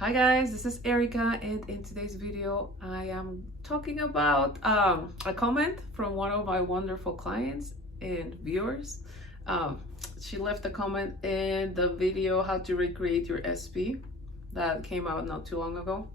Hi guys, this is Erika, and in today's video I am talking about a comment from one of my wonderful clients and viewers. She left a comment in the video how to recreate your SP that came out not too long ago,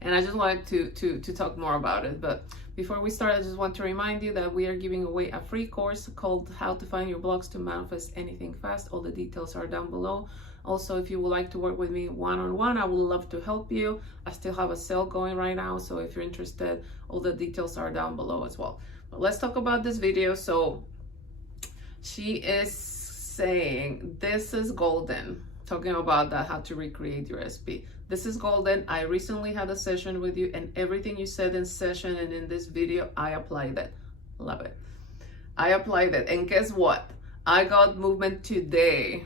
and I just wanted to talk more about it. But before we start, I just want to remind you that we are giving away a free course called How to Find Your Blocks to Manifest Anything Fast. All the details are down below. Also, if you would like to work with me one-on-one, I would love to help you. I still have a sale going right now, so if you're interested, all the details are down below as well. But let's talk about this video. So she is saying, this is golden, talking about that, how to recreate your SP. This is golden. I recently had a session with you, and everything you said in session and in this video, I applied it. Love it. I applied it, and guess what? I got movement today.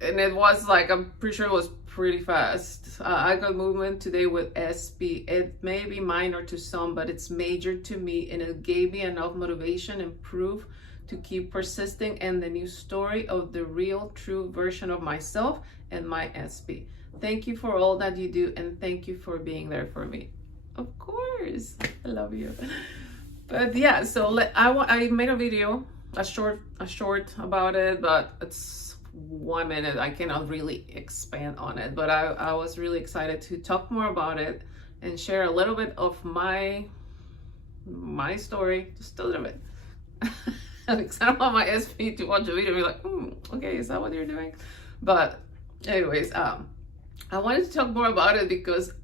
And it was like, I'm pretty sure it was pretty fast. I got movement today with SP. It may be minor to some, but it's major to me, and it gave me enough motivation and proof to keep persisting in the new story of the real, true version of myself and my SP. Thank you for all that you do, and thank you for being there for me. Of course, I love you. But yeah, so I made a video, a short about it, but it's 1 minute. I cannot really expand on it, but I was really excited to talk more about it and share a little bit of my story, just a little bit. Because I don't want my SP to watch the video and be like, okay, is that what you're doing? But anyways, I wanted to talk more about it because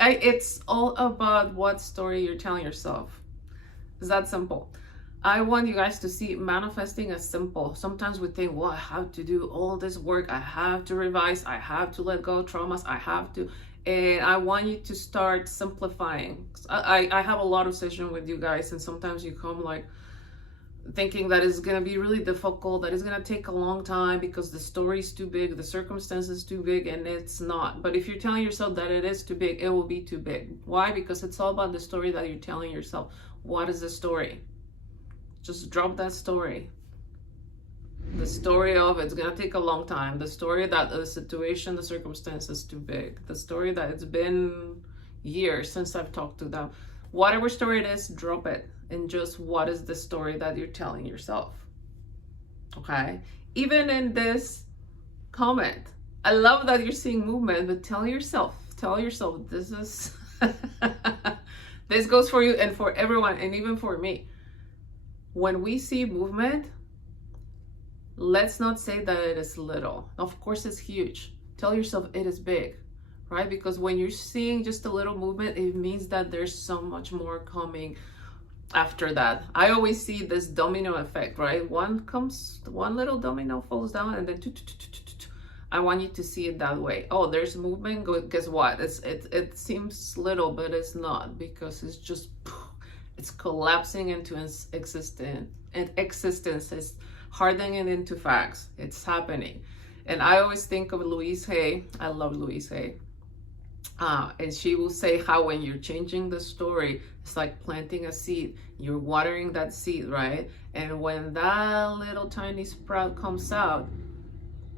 it's all about what story you're telling yourself. It's that simple. I want you guys to see manifesting as simple. Sometimes we think, well, I have to do all this work. I have to revise. I have to let go of traumas. I have to. And I want you to start simplifying. I have a lot of sessions with you guys, and sometimes you come like thinking that it's going to be really difficult, that it's going to take a long time because the story is too big, the circumstance is too big, and it's not. But if you're telling yourself that it is too big, it will be too big. Why? Because it's all about the story that you're telling yourself. What is the story? Just drop that story. The story of it's gonna take a long time. The story that the situation, the circumstance is too big. The story that it's been years since I've talked to them. Whatever story it is, drop it. And just what is the story that you're telling yourself? Okay? Even in this comment, I love that you're seeing movement, but tell yourself this is this goes for you and for everyone, and even for me. When we see movement, let's not say that it is little. Of course, it's huge. Tell yourself it is big, right? Because when you're seeing just a little movement, it means that there's so much more coming after that. I always see this domino effect, right? One little domino falls down, and then I want you to see it that way. Oh, there's movement. Guess what? It seems little, but it's not, because it's just. It's collapsing into existence, and existence is hardening into facts. It's happening. And I always think of Louise Hay. I love Louise Hay. And she will say how when you're changing the story, it's like planting a seed. You're watering that seed, right? And when that little tiny sprout comes out,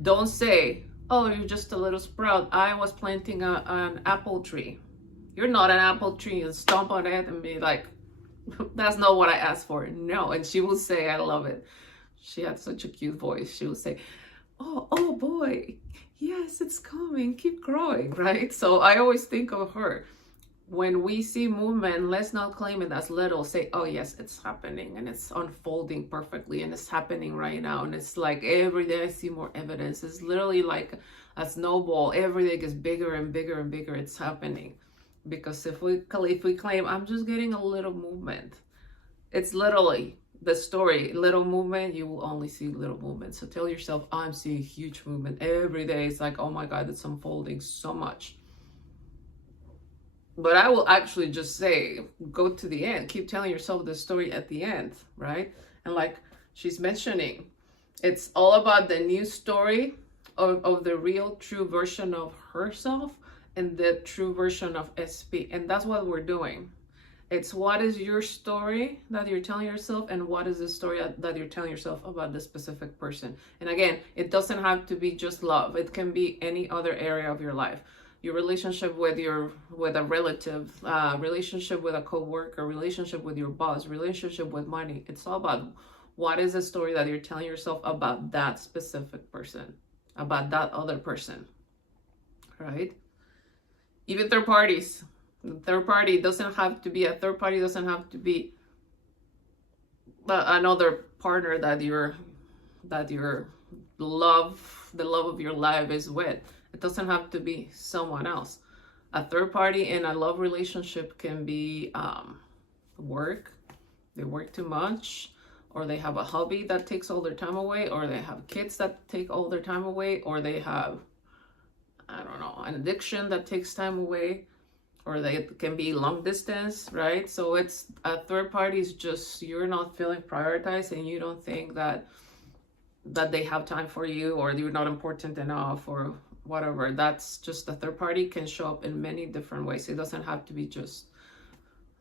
don't say, oh, you're just a little sprout. I was planting an apple tree. You're not an apple tree. And stomp on it and be like, that's not what I asked for. No. And she will say, I love it. She had such a cute voice. She will say, oh boy, yes, it's coming. Keep growing, right? So I always think of her. When we see movement, let's not claim it as little. Say, oh yes, it's happening, and it's unfolding perfectly, and it's happening right now. And it's like every day I see more evidence. It's literally like a snowball. Every day gets bigger and bigger and bigger. It's happening. Because if we claim, I'm just getting a little movement, it's literally the story. Little movement, you will only see little movement. So tell yourself, I'm seeing huge movement every day. It's like, oh my God, it's unfolding so much. But I will actually just say, go to the end. Keep telling yourself the story at the end, right? And like she's mentioning, it's all about the new story of the real, true version of herself and the true version of SP. And that's what we're doing. It's what is your story that you're telling yourself, and what is the story that you're telling yourself about the specific person. And again, it doesn't have to be just love. It can be any other area of your life. Your relationship with a relative, relationship with a coworker, relationship with your boss, relationship with money. It's all about what is the story that you're telling yourself about that specific person, about that other person, right? Even third parties. Third party doesn't have to be a third party, doesn't have to be another partner that your love, the love of your life is with. It doesn't have to be someone else. A third party in a love relationship can be work. They work too much, or they have a hobby that takes all their time away, or they have kids that take all their time away, or they have, I don't know, an addiction that takes time away, or they can be long distance, right? So it's a third party is just, you're not feeling prioritized, and you don't think that they have time for you, or you're not important enough, or whatever. That's just a third party can show up in many different ways. It doesn't have to be just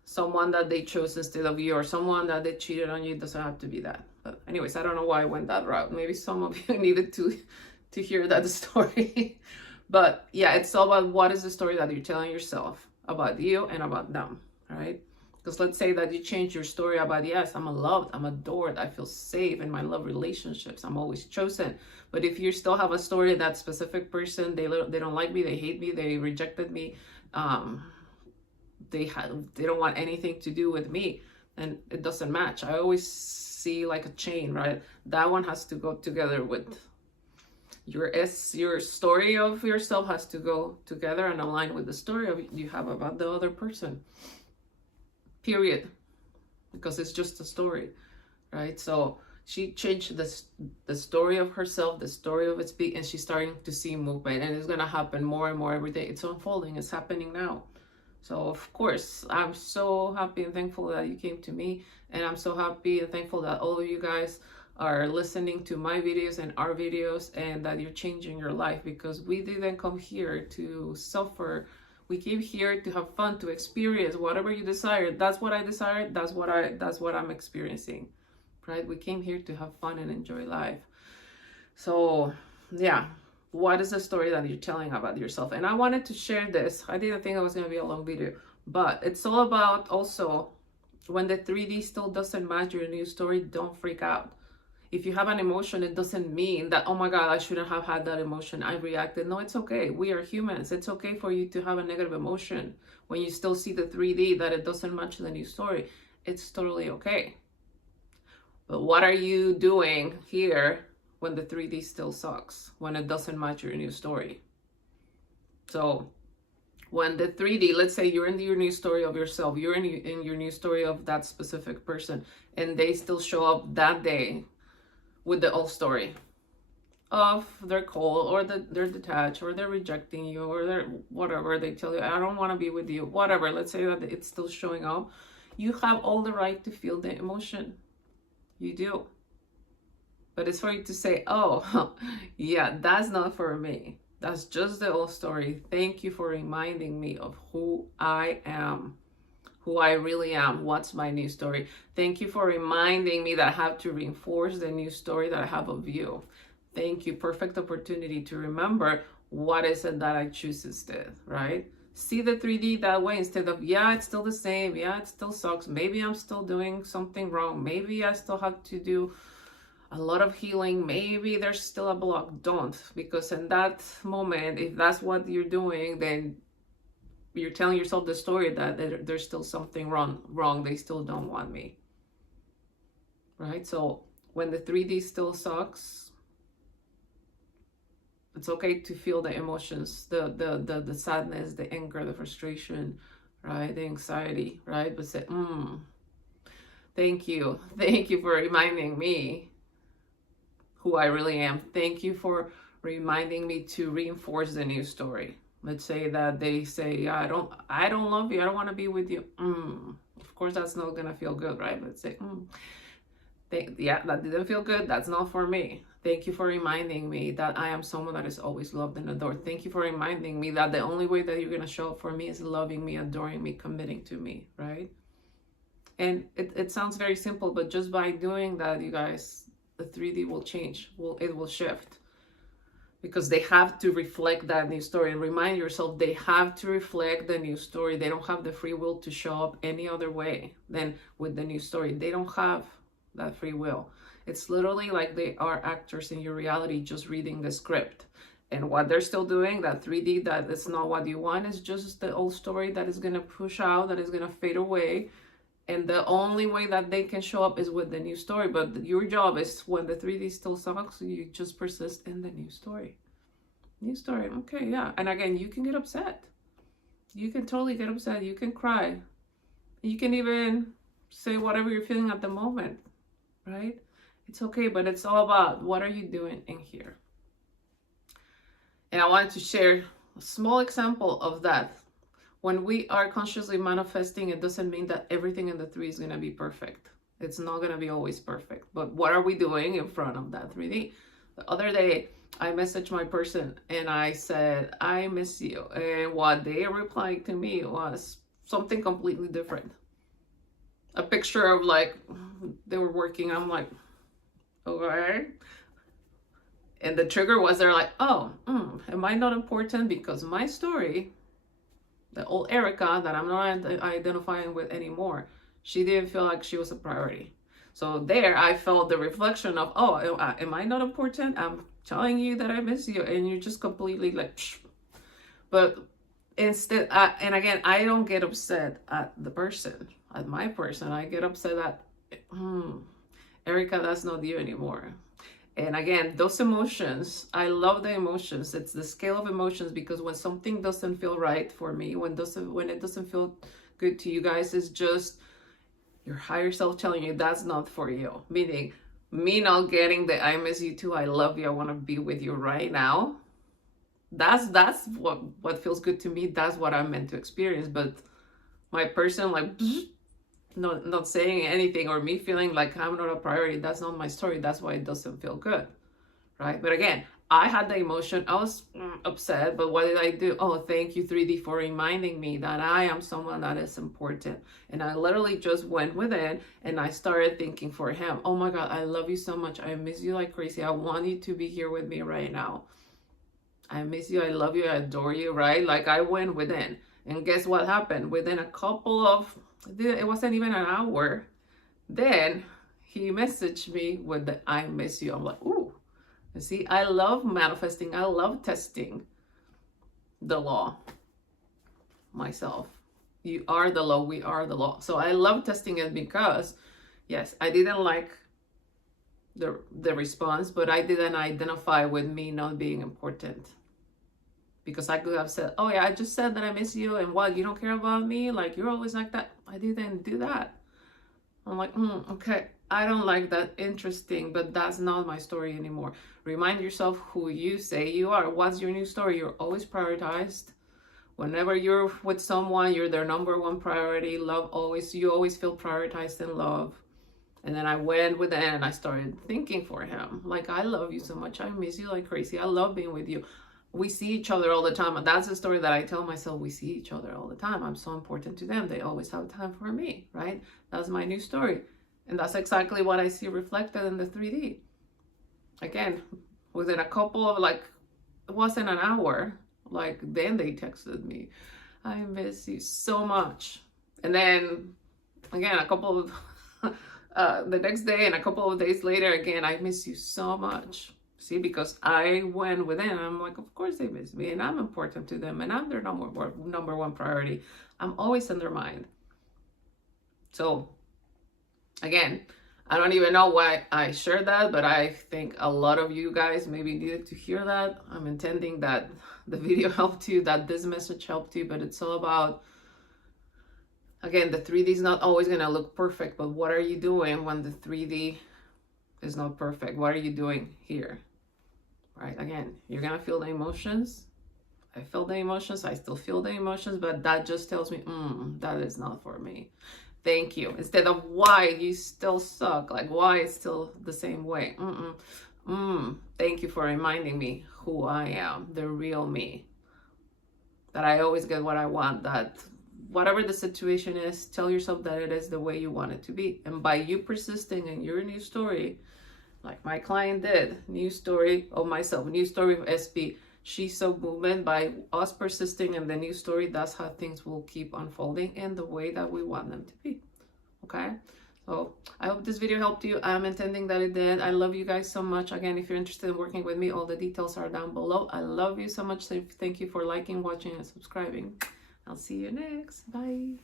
someone that they chose instead of you, or someone that they cheated on you. It doesn't have to be that. But anyways, I don't know why I went that route. Maybe some of you needed to hear that story. But yeah, it's all about what is the story that you're telling yourself about you and about them, right? Because let's say that you change your story about, yes, I'm loved, I'm adored, I feel safe in my love relationships, I'm always chosen. But if you still have a story, that specific person, they don't like me, they hate me, they rejected me, they don't want anything to do with me, and it doesn't match. I always see like a chain, right? That one has to go together with your story of yourself has to go together and align with the story of you have about the other person, period, because it's just a story, right? So she changed the story of herself, the story of its being, and she's starting to see movement, and it's going to happen more and more every day. It's unfolding, it's happening now. So of course, I'm so happy and thankful that you came to me, and I'm so happy and thankful that all of you guys are listening to my videos and our videos, and that you're changing your life, because we didn't come here to suffer. We came here to have fun, to experience whatever you desire. That's what I desired. That's what I'm experiencing, right? We came here to have fun and enjoy life. So yeah, what is the story that you're telling about yourself? And I wanted to share this. I didn't think it was going to be a long video, but it's all about also when the 3D still doesn't match your new story, don't freak out. If you have an emotion, it doesn't mean that, oh my God, I shouldn't have had that emotion, I reacted. No, it's okay. We are humans. It's okay for you to have a negative emotion when you still see the 3D that it doesn't match the new story. It's totally okay. But what are you doing here when the 3D still sucks, when it doesn't match your new story? So when the 3D, let's say you're in your new story of yourself, you're in your new story of that specific person, and they still show up that day with the old story of they're cold, or they're detached, or they're rejecting you, or they're whatever, they tell you, I don't want to be with you, whatever. Let's say that it's still showing up. You have all the right to feel the emotion. You do. But it's for you to say, oh, yeah, that's not for me. That's just the old story. Thank you for reminding me of who I am, who I really am. What's my new story? Thank you for reminding me that I have to reinforce the new story that I have of you. Thank you. Perfect opportunity to remember what is it that I choose instead, right? See the 3D that way instead of, yeah, it's still the same. Yeah, it still sucks. Maybe I'm still doing something wrong. Maybe I still have to do a lot of healing. Maybe there's still a block. Don't, because in that moment, if that's what you're doing, then you're telling yourself the story that there's still something wrong. They still don't want me, right? So when the 3D still sucks, it's okay to feel the emotions, the sadness, the anger, the frustration, right? The anxiety, right? But say, thank you for reminding me who I really am. Thank you for reminding me to reinforce the new story. Let's say that they say, yeah, I don't love you, I don't want to be with you. Of course, that's not gonna feel good, right? Let's say, yeah, that didn't feel good. That's not for me. Thank you for reminding me that I am someone that is always loved and adored. Thank you for reminding me that the only way that you're gonna show up for me is loving me, adoring me, committing to me, right? And it sounds very simple, but just by doing that, you guys, the 3D will change. It will shift. Because they have to reflect that new story. And remind yourself, they have to reflect the new story. They don't have the free will to show up any other way than with the new story. They don't have that free will. It's literally like they are actors in your reality, just reading the script. And what they're still doing, that 3D, that is not what you want, is just the old story that is going to push out, that is going to fade away. And the only way that they can show up is with the new story. But your job is, when the 3D still sucks, you just persist in the new story. New story, okay, yeah. And again, you can get upset. You can totally get upset. You can cry. You can even say whatever you're feeling at the moment, right? It's okay, but it's all about, what are you doing in here? And I wanted to share a small example of that. When we are consciously manifesting, it doesn't mean that everything in the 3 is going to be perfect. It's not going to be always perfect. But what are we doing in front of that 3D? The other day, I messaged my person and I said, I miss you. And what they replied to me was something completely different. A picture of like, they were working. I'm like, okay. And the trigger was, they're like, oh, am I not important? Because my story, the old Erika that I'm not identifying with anymore, she didn't feel like she was a priority. So there I felt the reflection of, oh, am I not important? I'm telling you that I miss you, and you're just completely like, psh. But instead, and again, I don't get upset at the person, at my person. I get upset at, Erika, that's not you anymore. And again, those emotions, I love the emotions. It's the scale of emotions, because when something doesn't feel right for me, when it doesn't feel good to you guys, it's just your higher self telling you that's not for you. Meaning, me not getting the I miss you too, I love you, I want to be with you right now. That's what feels good to me. That's what I'm meant to experience. But my person, like, not saying anything, or me feeling like I'm not a priority, that's not my story. That's why it doesn't feel good, right? But again, I had the emotion. I was upset, but what did I do? Oh, thank you 3D for reminding me that I am someone that is important. And I literally just went within and I started thinking for him, oh my God, I love you so much. I miss you like crazy. I want you to be here with me right now. I miss you. I love you. I adore you, right? Like, I went within. And guess what happened? Within a couple of, it wasn't even an hour, then he messaged me with the I miss you. I'm like, ooh. You see, I love manifesting. I love testing the law myself. You are the law. We are the law. So I love testing it because, yes, I didn't like the response, but I didn't identify with me not being important. Because I could have said, oh yeah, I just said that I miss you, and what, you don't care about me? Like, you're always like that. I didn't do that. I'm like, okay, I don't like that. Interesting, but that's not my story anymore. Remind yourself who you say you are. What's your new story? You're always prioritized. Whenever you're with someone, you're their number one priority. You always feel prioritized in love. And then I went with it and I started thinking for him. Like, I love you so much. I miss you like crazy. I love being with you. We see each other all the time. And that's the story that I tell myself. We see each other all the time. I'm so important to them. They always have time for me, right? That's my new story. And that's exactly what I see reflected in the 3D. Again, within a couple of, like, it wasn't an hour. Like, then they texted me, I miss you so much. And then, again, a couple of, the next day and a couple of days later, again, I miss you so much. See, because I went within, I'm like, of course they miss me, and I'm important to them, and I'm their number one priority. I'm always in their mind. So, again, I don't even know why I shared that, but I think a lot of you guys maybe needed to hear that. I'm intending that the video helped you, that this message helped you, but it's all about, again, the 3D is not always going to look perfect, but what are you doing when the 3D is not perfect? What are you doing here? Right? Again, you're going to feel the emotions. I feel the emotions. I still feel the emotions, but that just tells me, that is not for me. Thank you. Instead of why you still suck, like why it's still the same way. Thank you for reminding me who I am, the real me. That I always get what I want, that whatever the situation is, tell yourself that it is the way you want it to be. And by you persisting in your new story, like my client did, new story of myself, new story of SP, she's so movement, by us persisting in the new story, that's how things will keep unfolding in the way that we want them to be. Okay, so I hope this video helped you. I'm intending that it did. I love you guys so much. Again, if you're interested in working with me, all the details are down below. I love you so much. Thank you for liking, watching, and subscribing. I'll see you next. Bye.